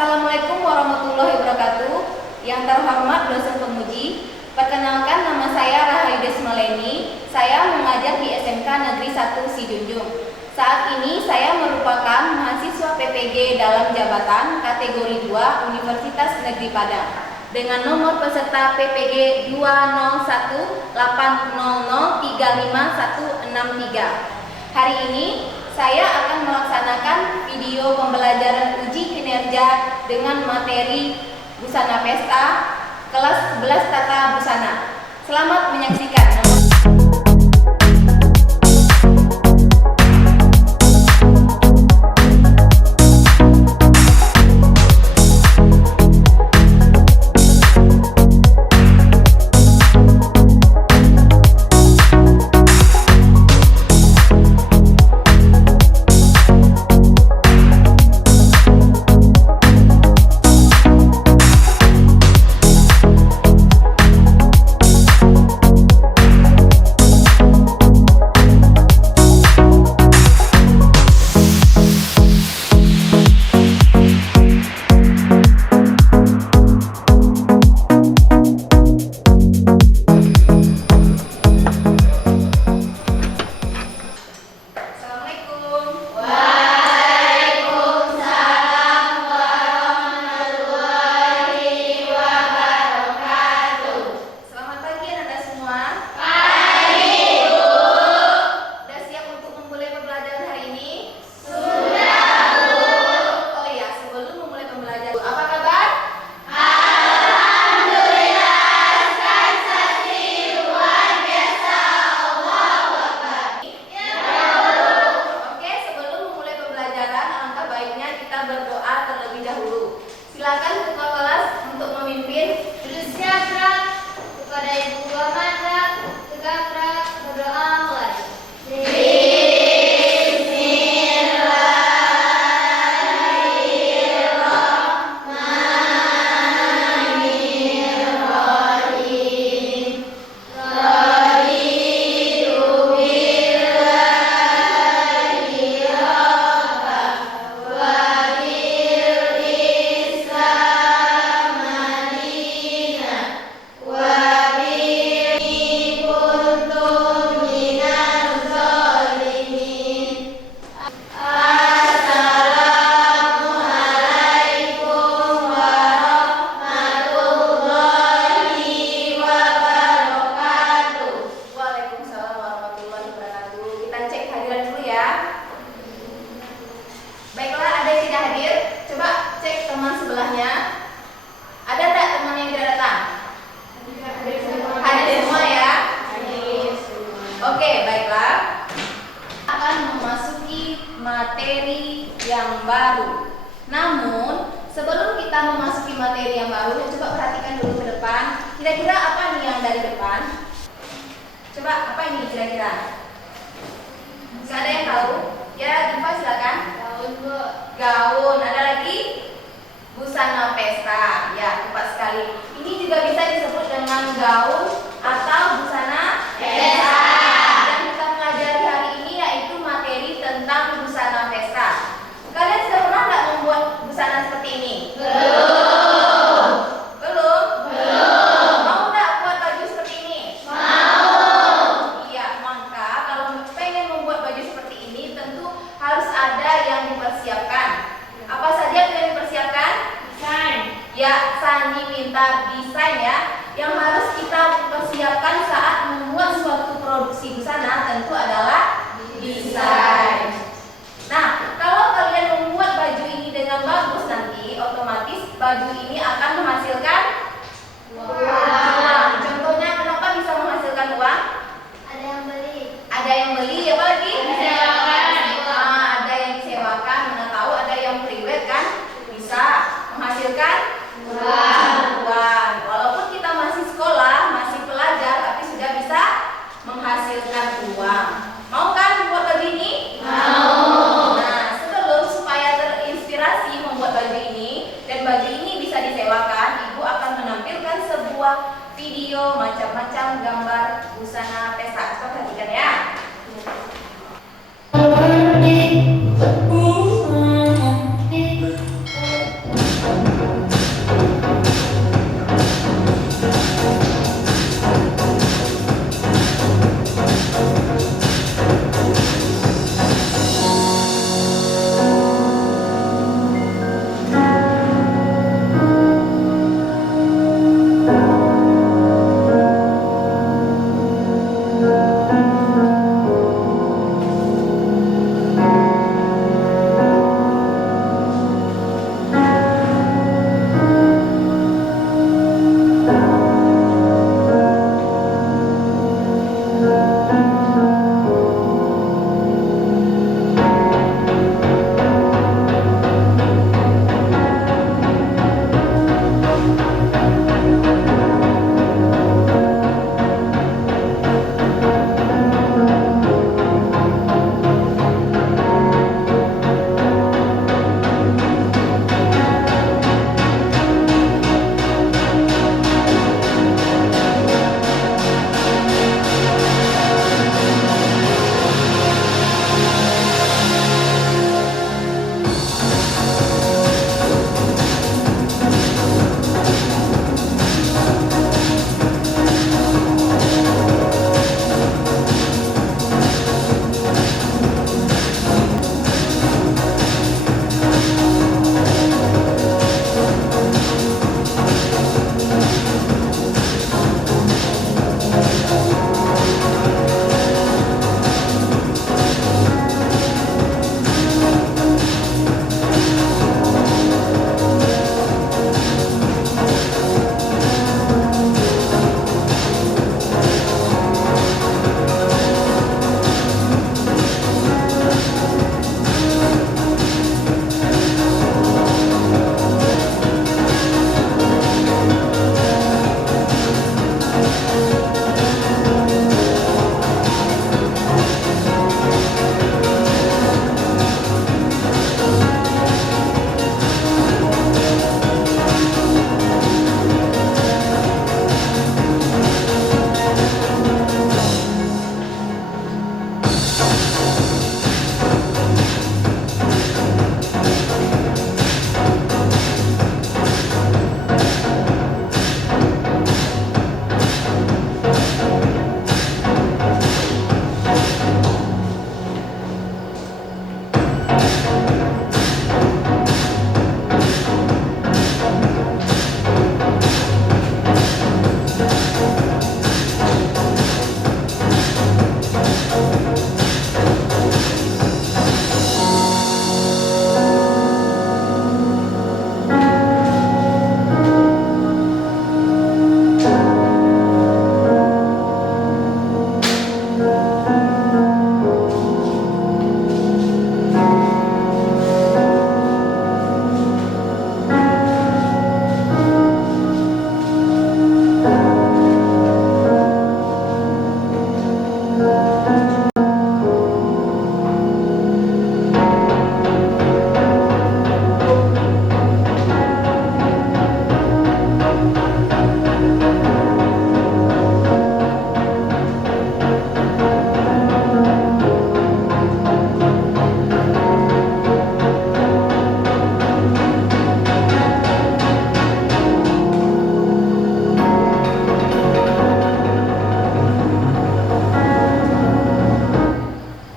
Assalamualaikum warahmatullahi wabarakatuh. Yang terhormat dosen penguji, perkenalkan nama saya Rahayu Desmaleni. Saya mengajar di SMK Negeri 1 Sijunjung. Saat ini saya merupakan mahasiswa PPG dalam jabatan kategori 2 Universitas Negeri Padang dengan nomor peserta PPG 20180035163. Hari ini saya akan melaksanakan video pembelajaran uji kinerja dengan materi busana pesta kelas 11 tata busana. Selamat menyaksikan. Silakan ketua kelas untuk memimpin. Bersiaplah kepada Ibu Guru, tegaklah berdoa mulai. Baiklah, ada yang tidak hadir? Coba cek teman sebelahnya. Ada tak teman yang tidak datang? Hadir semua ya? Oke, baiklah. Akan memasuki materi yang baru. Namun, sebelum kita memasuki materi yang baru, coba perhatikan dulu ke depan. Kira-kira apa nih yang dari depan? Coba, apa ini kira-kira? Gak ada yang tahu? Ya, Diva silakan. Gaun, ada lagi busana pesta. Ya, tepat sekali. Ini juga bisa disebut dengan gaun atau busana pesta. Yang kita pelajari hari ini yaitu materi tentang busana pesta. Kalian sudah pernah nggak membuat busana seperti ini? Belum. Belum? Belum. Mau nggak buat baju seperti ini? Mau. Iya, maka kalau pengen membuat baju seperti ini tentu harus ada yang dipersiapkan. Apa saja yang dipersiapkan? Desain. Ya, Sani minta desain ya. Yang harus kita persiapkan saat membuat suatu produksi busana tentu adalah desain. Nah, kalau kalian membuat baju ini dengan bagus nanti otomatis baju ini akan menghasilkan uang. Contohnya kenapa bisa menghasilkan uang? Ada yang beli. Ada yang beli, apa lagi? Disewakan. Ada yang disewakan, mana tahu ada yang priwet kan? Bisa menghasilkan uang. Walaupun kita masih sekolah, masih pelajar, tapi sudah bisa menghasilkan uang.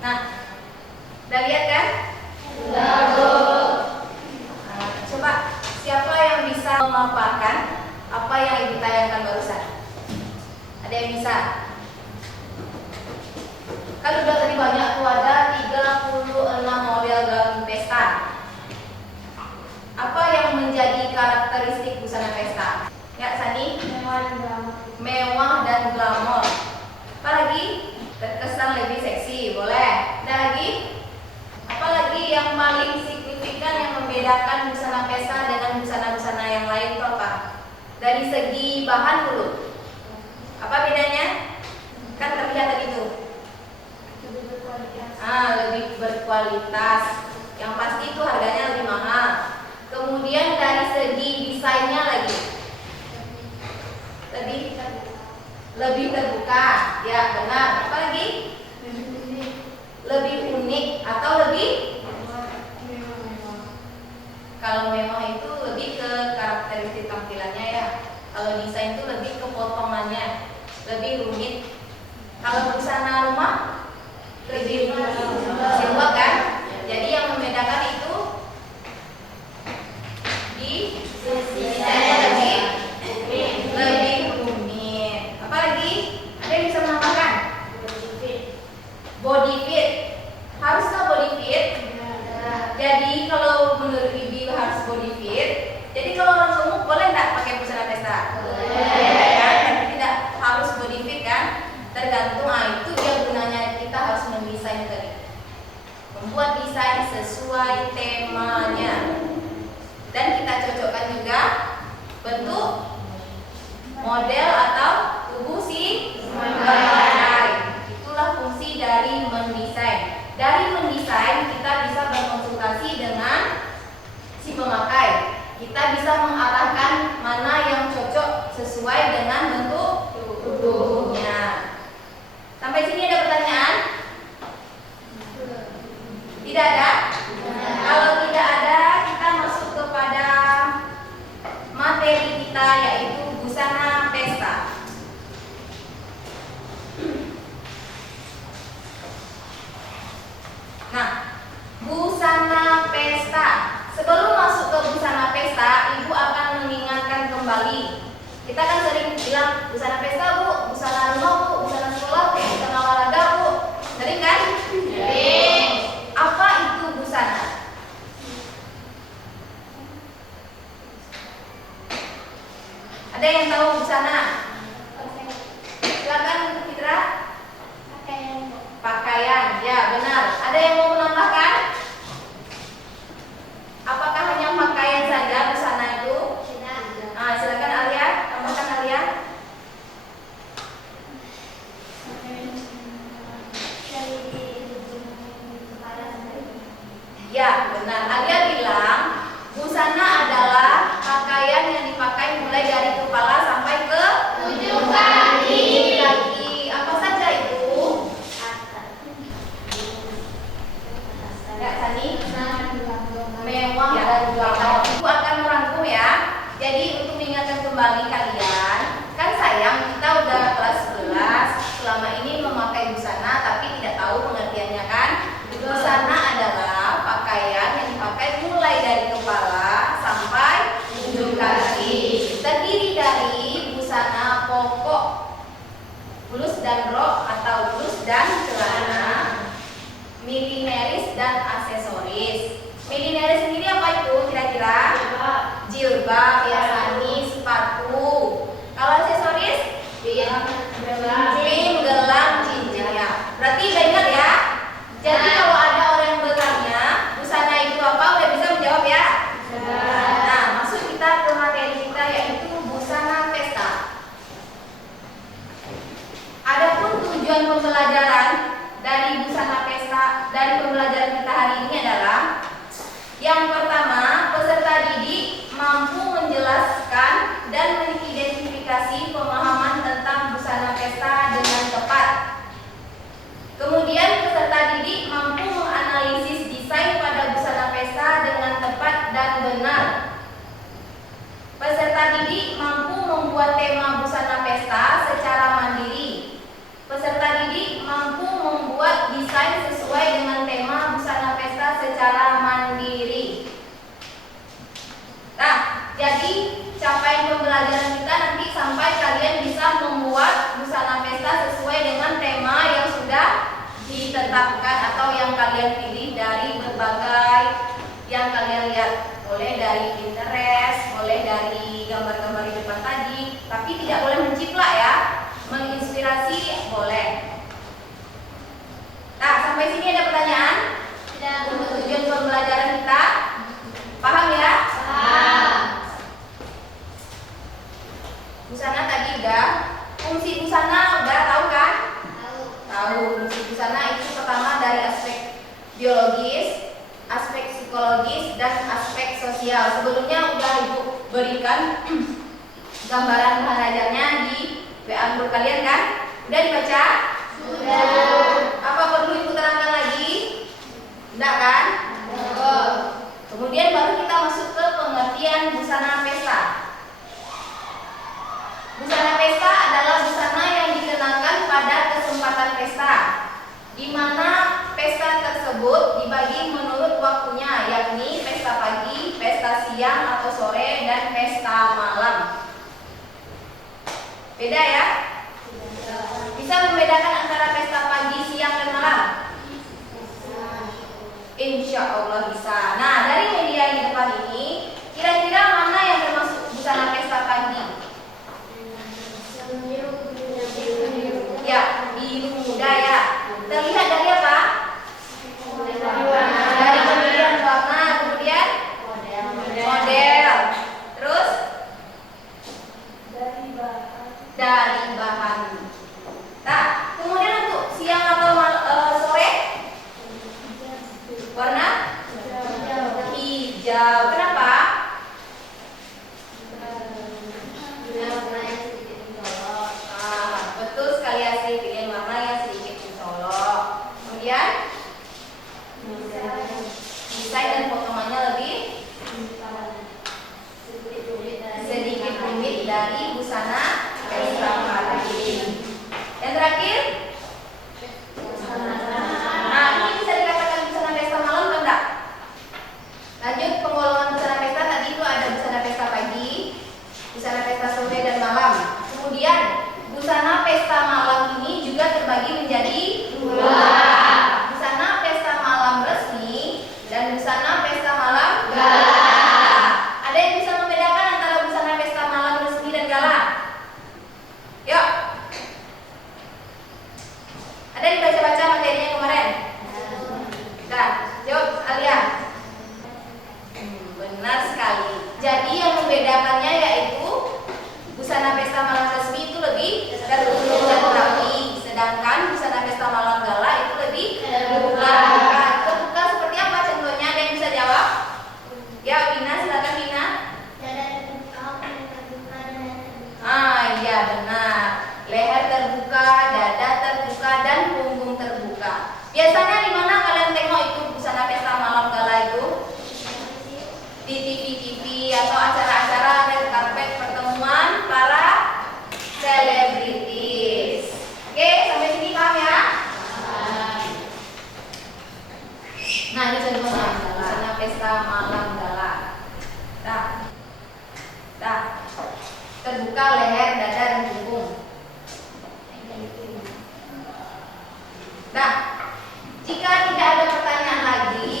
Nah, udah lihat kan? Coba siapa yang bisa memaparkan apa yang ibu tayangkan barusan? Ada yang bisa? Kan udah tadi banyak tuh, ada 36 model gaun pesta. Apa yang menjadi karakteristik busana pesta? Ya, Sani? Mewah dan glamor. Apa lagi? Terkesan lebih seksi, boleh. Ada lagi? Apa lagi yang paling signifikan yang membedakan busana pesta dengan busana-busana yang lain itu apa? Dari segi bahan dulu. Apa bedanya? Kan terlihat tadi tuh. Lebih berkualitas. Yang pasti itu harganya lebih mahal. Kemudian dari segi desainnya lagi. Lebih terbuka. Ya, benar. Apa lagi? Lebih unik atau lebih? Kalau mewah itu lebih ke karakteristik tampilannya ya. Kalau desain itu lebih ke potongannya, lebih rumit. Kalau busana rumah lebih simple kan? Jadi yang membedakan itu di desainnya lebih rumit. Apa lagi? Ada yang bisa menambahkan? Body fit. Haruskah body fit? Jadi kalau menurut Bibi harus body fit. Jadi kalau orang gemuk boleh nggak pakai busana pesta? Boleh kan? Tapi tidak harus body fit kan? Tergantung. Itu dia gunanya kita harus mendesain tadi. Membuat desain sesuai temanya. Dan kita cocokkan juga bentuk, model atau tubuh si pemakai. Itulah fungsi dari mendesain. Dari mendesain kita bisa berkonsultasi dengan si pemakai. Kita bisa mengarahkan mana yang cocok sesuai dengan bentuk tubuhnya. Sampai sini ada pertanyaan? Tidak ada? Kalau tidak ada, kita masuk kepada materi kita, yaitu busana pesta. Nah, busana pesta. Sebelum masuk ke busana pesta, Ibu akan mengingatkan kembali. Kita kan sering bilang busana pesta, Bu, busana rumah, Bu, busana sekolah, Bu, busana olahraga, Bu. Sering kan? Sering. Apa itu busana? Ada yang tahu busana? Silakan, Fitra. Pakaian, ya benar. Ada yang mau menambahkan? Apakah hanya pakaian saja busana itu? Silakan Alia, tambahkan Alia. Miliner sendiri apa itu kira-kira? Jilbab, ya Sani, sepatu. Kalau aksesoris? Pin, gelang, cincin ya. Berarti udah ingat ya? Jadi kalau ada orang yang bertanya, busana itu apa? Udah bisa menjawab ya? Nah, masuk kita ke materi kita yaitu busana pesta. Adapun tujuan pembelajaran dari busana pesta dari pembelajaran kita hari ini adalah yang pertama, peserta didik mampu menjelaskan dan mengidentifikasi pemahaman tentang busana pesta dengan tepat. Kemudian peserta didik mampu menganalisis desain pada busana pesta dengan tepat dan benar. Peserta didik mampu membuat tema busana pesta secara mandiri. Peserta didik mampu membuat desain sesuai dengan tema busana pesta secara mandiri. Nah, jadi capaian pembelajaran kita nanti sampai kalian bisa membuat busana pesta sesuai dengan tema yang sudah ditetapkan atau yang kalian pilih dari berbagai yang kalian lihat, boleh dari Pinterest, boleh dari gambar-gambar di depan tadi, tapi tidak boleh menciplak ya, menginspirasi boleh. Nah, sampai sini ada pertanyaan? Tidak. Untuk tujuan pembelajaran kita, paham ya? Paham. Busana tadi udah, fungsi busana udah tahu kan? Tahu. Fungsi busana itu pertama dari aspek biologis, aspek psikologis, dan aspek sosial. Sebelumnya udah Ibu berikan gambaran bahan ajarnya di WA group kalian kan? Udah dibaca? Sudah. Apa perlu Ibu terangkan lagi? Enggak kan? Betul. Kemudian baru kita masuk ke pengertian busana pesta. Busana pesta adalah busana yang dikenakan pada kesempatan pesta, di mana pesta tersebut dibagi menurut waktunya, yakni pesta pagi, pesta siang atau sore, dan pesta malam. Beda ya? Bisa membedakan antara pesta pagi, siang, dan malam? Insya Allah bisa. Nah, dari media yang di depan ini, kira-kira mana yang termasuk busana pesta pagi? Ya, biru muda ya. Terlihat dari apa? Dari pemilihan warna, kemudian model. Terus dari bahan. Nah, kemudian untuk siang atau sore, warna hijau. Kenapa? Betul sekali Asri, pilih warna yang sedikit mencolok. Kemudian desain dan potongannya lebih sedikit rumit dari busana pesta pagi. Yang terakhir, nah ini bisa dikatakan busana pesta malam atau enggak? Lanjut penggolongan busana pesta tadi itu ada busana pesta pagi, busana pesta sore dan malam. Kemudian busana pesta malam ini juga terbagi menjadi dua. Busana pesta malam resmi dan busana pesta malam gala. Ada yang bisa membedakan antara busana pesta malam resmi dan gala? Yuk. Ada yang baca-baca materinya kemarin? Nah, jawab Alia. Benar sekali. Jadi yang membedakannya yaitu busana pesta malam resmi itu lebih tertutup dan rapi, sedangkan busana pesta malam gala itu lebih terbuka. Terbuka seperti apa contohnya? Ada yang bisa jawab? Ya, Wina, silakan Wina. Iya benar. Leher terbuka, dada terbuka, dan punggung terbuka. Biasanya di mana kalian tengok itu busana pesta malam gala itu? Di TV-TV atau acara-acara red carpet pertemuan para selebritis. Oke, sampai sini paham ya? Nah, ini contohnya busana pesta malam gala. Terbuka leher, dada, dan punggung. Nah, jika tidak ada pertanyaan lagi,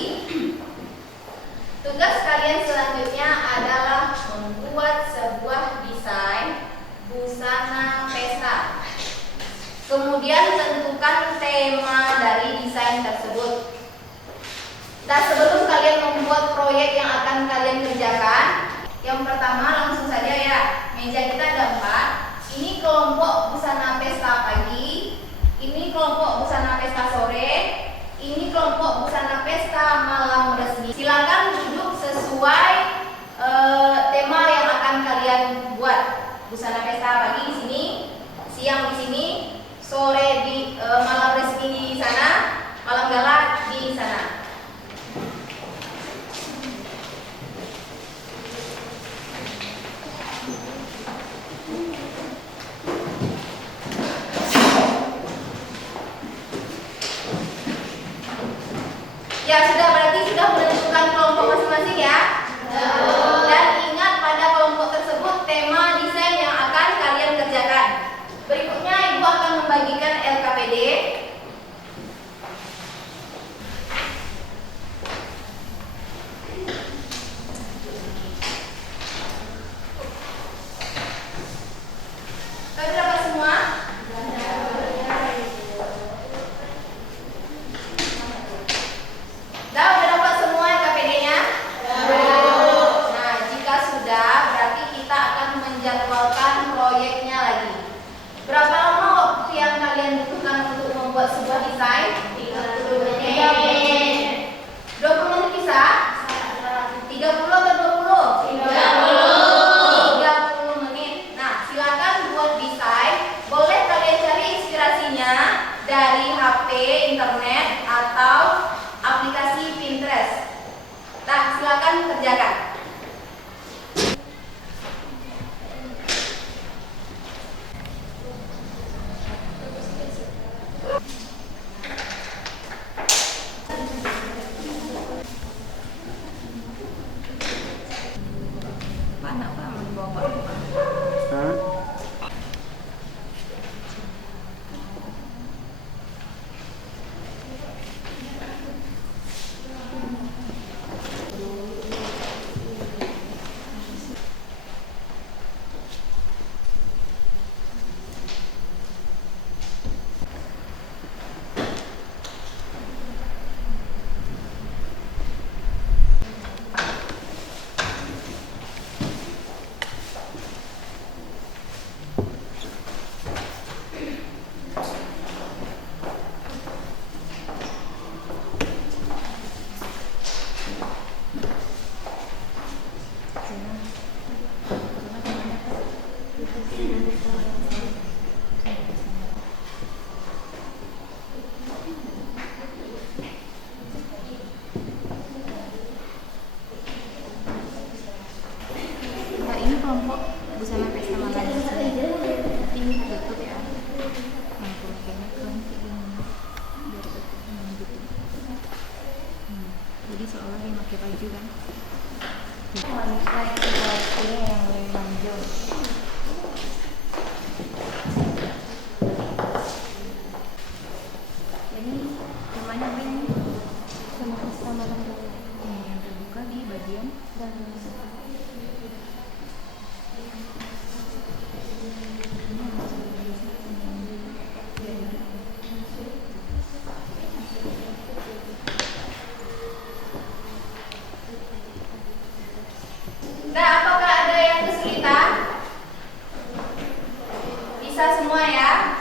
Kemudian tentukan tema dari desain tersebut. Nah, sebelum kalian membuat proyek yang akan kalian kerjakan, yang pertama langsung saja ya, meja kita ada 4. Ini kelompok busana pesta pagi, ini kelompok busana pesta sore, ini kelompok busana pesta malam resmi. Silakan duduk sesuai tema yang akan kalian buat. Busana pesta pagi di sini, siang di sini, sore di malam resmi di sana, malam gala di sana. Ya sudah, berarti sudah menentukan kelompok masing-masing ya. Dan ingat pada kelompok tersebut tema desain yang akan kalian kerjakan. Berikutnya Ibu akan membagikan LKPD. Kalian dapat semua? Udah dapat semua LKPD-nya? Nah, jika sudah, berarti kita akan menjadwalkan proyeknya lagi. Berapa lama waktu yang kalian butuhkan untuk membuat sebuah desain? 30 menit. 20 menit bisa? 30 atau 20? 30 menit. Nah, silakan buat desain. Boleh kalian cari inspirasinya dari HP, internet, atau aplikasi Pinterest. Nah, silakan kerjakan. Mana Pak membawa Pak? Nah, ini kelompok busana pesta malam ini tutup ya. Nah, kelompoknya kelompok ini biar tutup gitu. Jadi seolah dia pakai baju kan. Wanita yang menonjol. Ini namanya apa ini? Busana pesta malam gala. Yang terbuka di bagian dalam. Nah, apakah ada yang kesulitan? Bisa semua ya?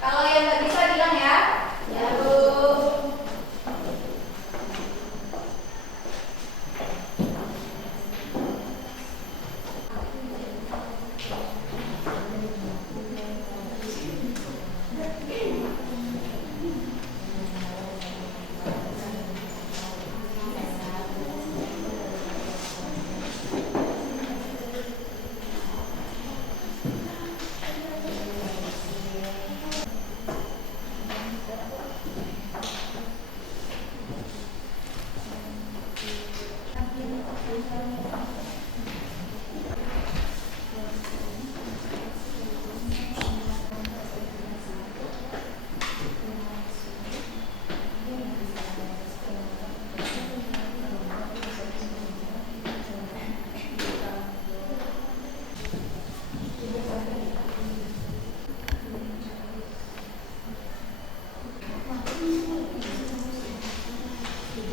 Kalau yang nggak bisa bilang ya. Ya, Bu.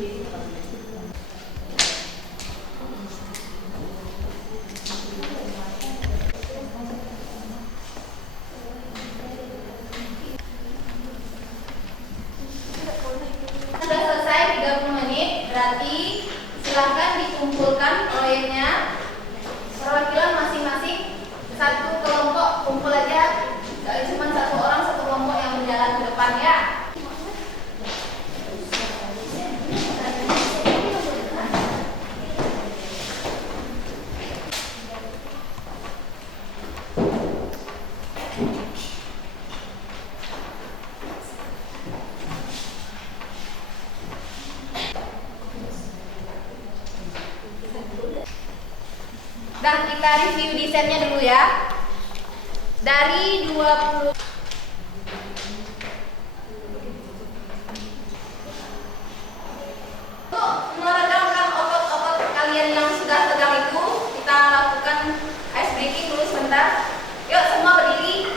Sudah selesai 30 menit, berarti silahkan dikumpulkan proyeknya. Perwakilan masing-masing satu kelompok kumpul aja, cuma satu orang satu kelompok yang berjalan ke depan ya. Nah, kita review desainnya dulu ya. Dari 20 untuk meredamkan otot-otot kalian yang sudah tegang itu, kita lakukan ice breaking dulu sebentar. Yuk semua berdiri.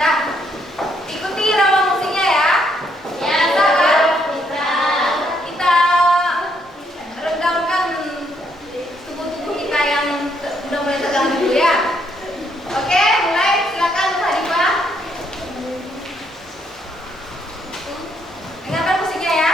Nah, ikuti irama musiknya ya. Ya, Bisa kan? bisa. Kita regangkan tubuh-tubuh kita yang udah mulai tegang dulu ya. Oke, mulai. Silakan Nur Hadifah. Dengarkan musiknya ya.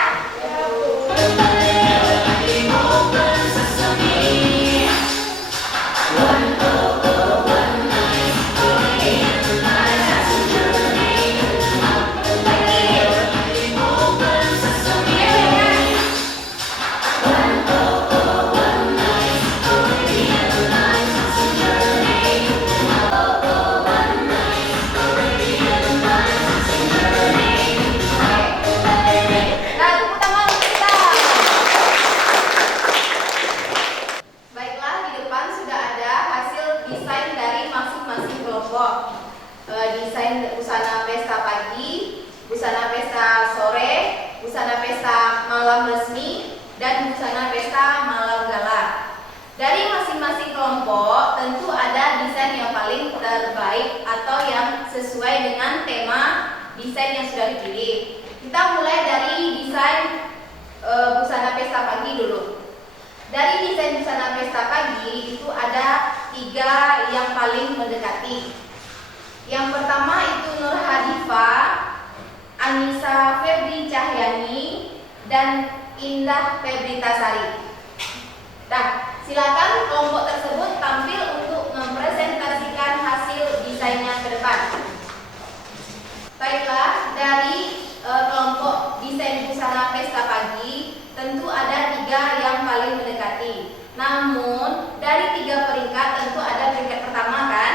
Nah, tepuk tangan untuk kita. Baiklah, di depan sudah ada hasil desain dari masing-masing kelompok. Desain busana pesta pagi, busana pesta sore, busana pesta malam resmi, dan busana pesta malam gala. Dari masing-masing kelompok tentu ada desain yang paling terbaik atau yang sesuai dengan tema desain yang sudah dipilih. Kita mulai dari desain busana pesta pagi dulu. Dari desain busana pesta pagi itu ada 3 yang paling mendekati. Yang pertama itu Nur Hadifah, Anissa Febri Cahyani, dan Indah Febritasari. Nah, silakan kelompok tersebut tampil untuk mempresentasikan hasil desainnya ke depan. Baiklah, dari kelompok desain busana pesta pagi tentu ada 3 yang paling mendekati. Namun dari 3 peringkat tentu ada peringkat pertama kan?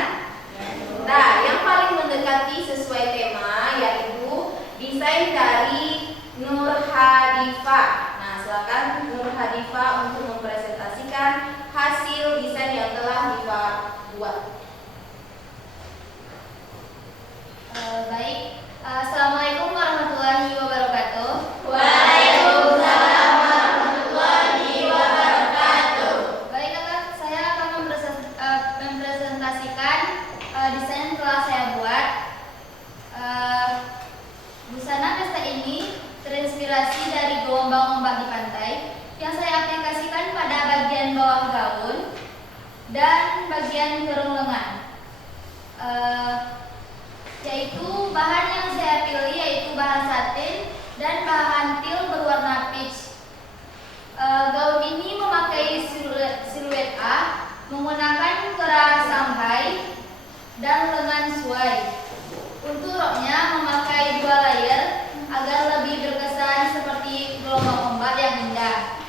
Nah, yang paling mendekati sesuai tema yaitu desain dari Nur Hadifah. Nah, silakan Nur Hadifah untuk mempresentasikan hasil desain yang telah Diva buat. Baik. Assalamualaikum warahmatullahi wabarakatuh. Waalaikumsalam warahmatullahi wabarakatuh. Baik, kakak, saya akan mempresentasikan desain yang telah saya buat. Busana pesta ini terinspirasi dari gelombang ombak di pantai yang saya aplikasikan pada bagian bawah gaun dan bagian kerung lengan. Yaitu bahan yang saya pilih yaitu bahan satin dan bahan til berwarna peach. Gaun ini memakai siluet A menggunakan kerah Shanghai dan lengan suai. Untuk roknya memakai 2 layer agar lebih berkesan seperti gelombang ombak yang indah.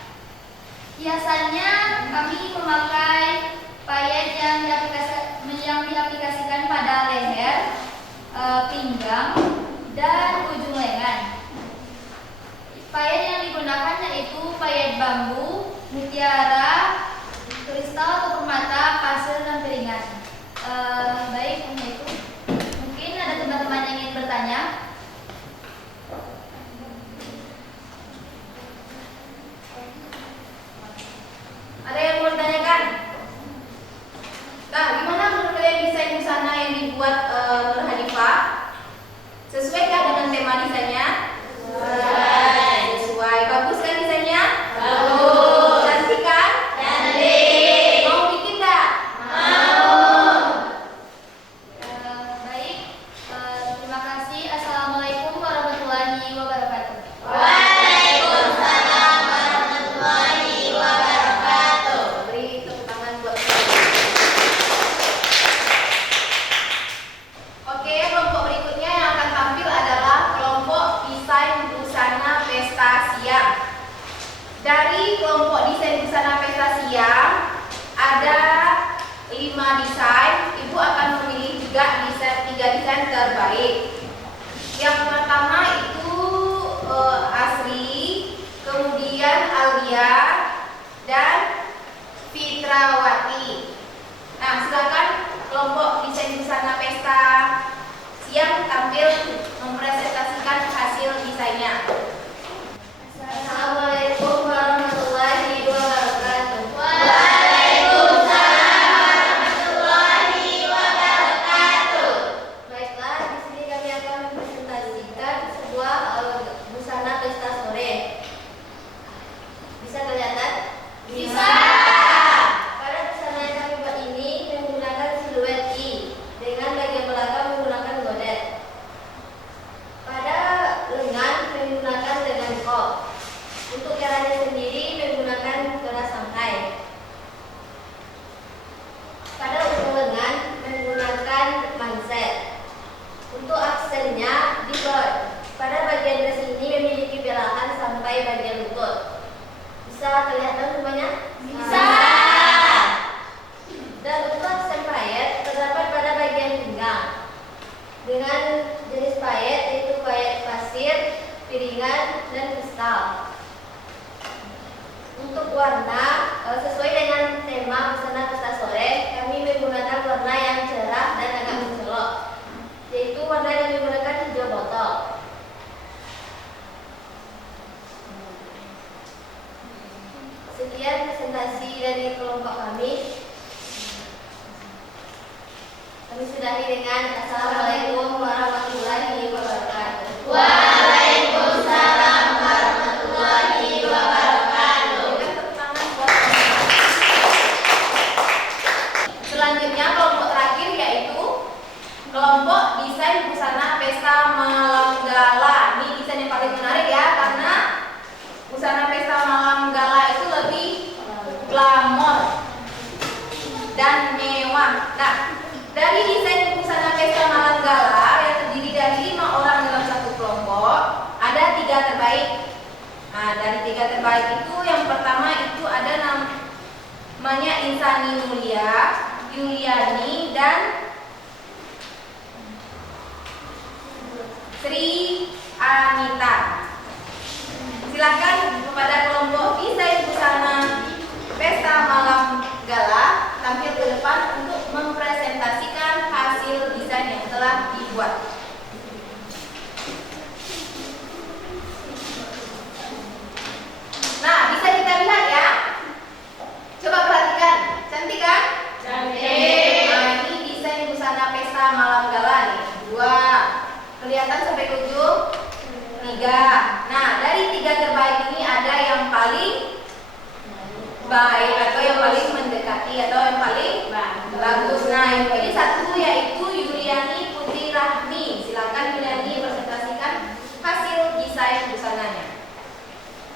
Hiasannya kami memakai payet yang diaplikasikan pada leher, pinggang, dan ujung lengan. Payet yang digunakan yaitu payet bambu, mutiara, kristal atau permata, pasir, dan piringan. Baik, hanya itu. Mungkin ada teman-teman yang ingin bertanya. Dari kelompok desain busana pesta siang ada 5 desain. Ibu akan memilih 3 desain terbaik. Yang pertama itu Asri, kemudian Alia dan Fitrawati. Nah, silakan kelompok desain busana pesta siang tampil mempresentasikan hasil desainnya. Assalamualaikum warahmatullahi wabarakatuh. Baiklah, di sini kami akan mempresentasikan sebuah busana pesta sore. Bisa kelihatan? Bisa. Pada busana yang kami buat ini menggunakan siluet I dengan bagian belakang menggunakan godet. Pada lengan menggunakan dengan kop. Untuk caranya sendiri menggunakan keras sangkai. Pada ujung lengan menggunakan manset. Untuk aksennya di pada bagian dress ini memiliki belahan sampai bagian lutut. Bisa kelihatan semuanya? Bisa. Dan untuk aksen payet terdapat pada bagian pinggang dengan jenis payet yaitu payet pasir, piringan, dan kristal. Untuk warna sesuai dengan tema busana pesta sore, kami menggunakan warna yang cerah dan agak mencolok, yaitu warna yang menggunakan hijau botol. Sekian presentasi dari kelompok kami. Kami sudahi dengan Assalamualaikum warahmatullahi wabarakatuh. Waalaikumsalam warahmatullahi wabarakatuh. Selanjutnya kelompok terakhir yaitu kelompok desain busana pesta malam gala. Ini desain yang paling menarik ya, karena busana pesta malam gala itu lebih glamor dan mewah. Nah, dari desain busana pesta malam gala yang terdiri dari 5 orang dalam satu kelompok, ada 3 terbaik. Nah, dari 3 terbaik itu yang pertama itu ada namanya Insani Mulia, Yuliani, dan Sri Anita. Silakan kepada kelompok desain busana pesta malam gala tampil ke depan untuk mempresentasikan hasil desain yang telah dibuat. Nah, bisa kita lihat ya. Coba perhatikan, cantik kan? Cantik. Nah, ini desain busana pesta malam gala nih. 2. Kelihatan sampai ke ujung? 3. Nah, dari 3 terbaik ini ada yang paling baik atau yang paling mendekati atau yang paling bagus. Nah, yang ini satu yaitu Yuliani Putri Rahmi. Silakan Yuliani presentasikan hasil desain busananya.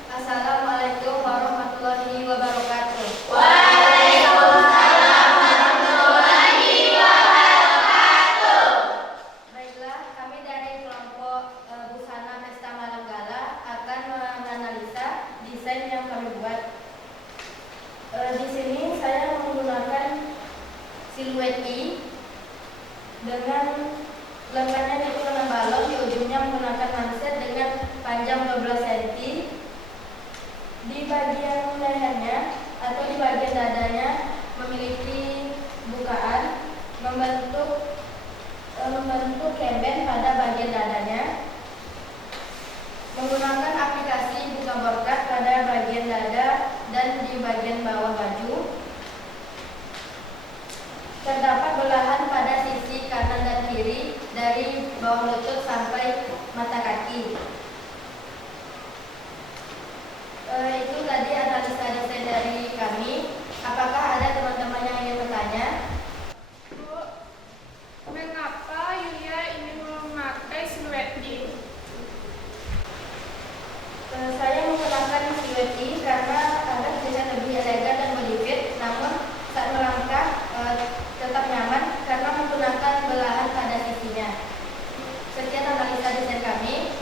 Assalamualaikum warahmatullahi wabarakatuh. Waalaikumsalam warahmatullahi wabarakatuh. Baiklah, kami dari kelompok busana pesta malam gala akan menganalisa desain yang kami buat. Di sini saya menggunakan siluet I dengan lengannya itu lengan balon, di ujungnya menggunakan manset dengan panjang 12 cm. Di bagian lehernya atau di bagian dadanya memiliki bukaan membentuk kemben pada bagian dadanya. Menggunakan aplikasi buka borkat pada bagian dada dan di bagian bawah baju. Terdapat belahan pada sisi kanan dan kiri dari bawah lutut sampai mata kaki. Itu tadi analisa desain dari kami. Apakah ada teman-teman yang ingin bertanya? Bu, mengapa Yulia ingin memakai siluet I? Saya menggunakan siluet I karena agar terlihat lebih elegan dan modifit, namun saat melangkah tetap nyaman karena menggunakan belahan pada sisinya. Sekian analisa desain kami.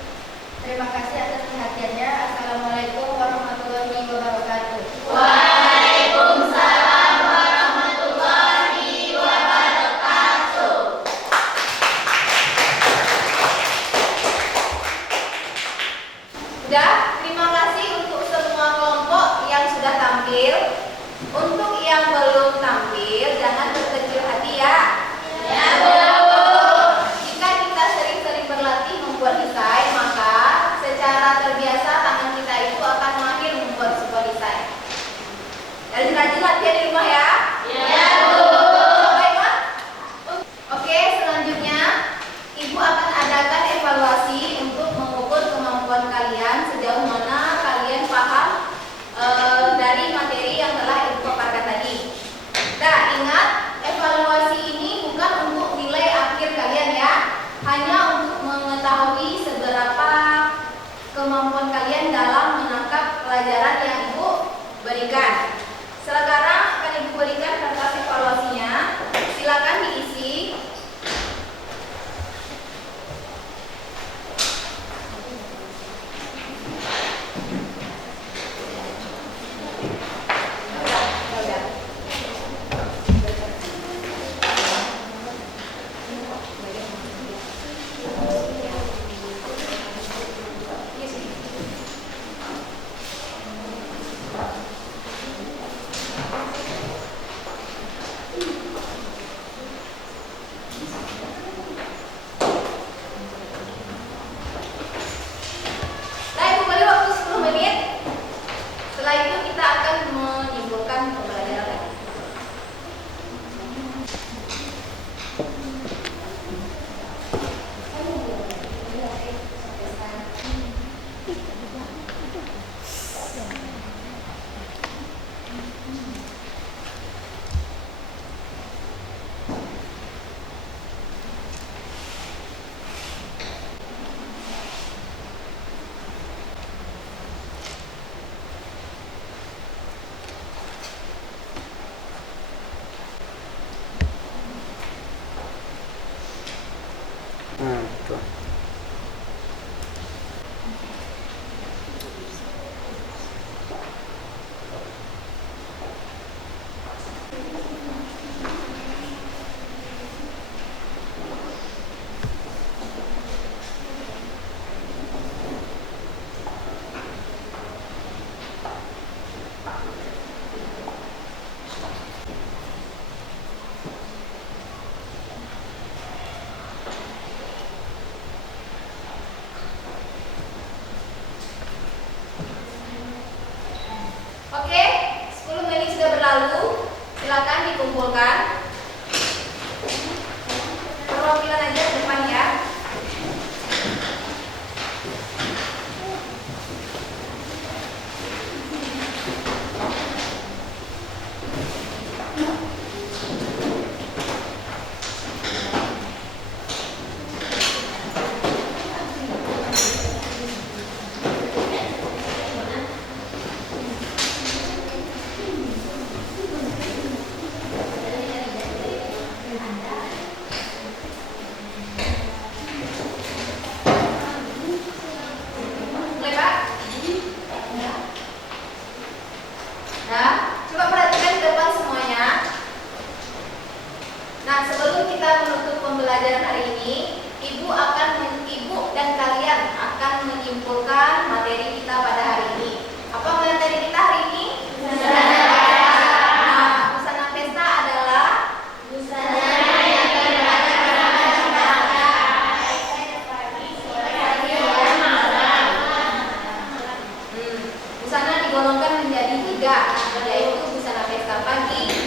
berikan. Sekarang akan Ibu berikan kertas evaluasinya. Silakan diisi. Nah, Ibu beri waktu 10 menit. Setelah itu kita akan menyimpulkan pembelajaran lagi. Betul. Oke, 10 menit sudah berlalu. Silakan dikumpulkan. Perwakilan aja ke depan ya. Mulai, Pak. Nah, coba perhatikan ke depan semuanya. Nah, sebelum kita menutup pembelajaran hari ini, Ibu dan kalian akan menyimpulkan materi kita pada hari ini. Apa materi kita hari ini? Nah, busana pesta adalah busana digolongkan menjadi 3, yaitu busana pesta pagi,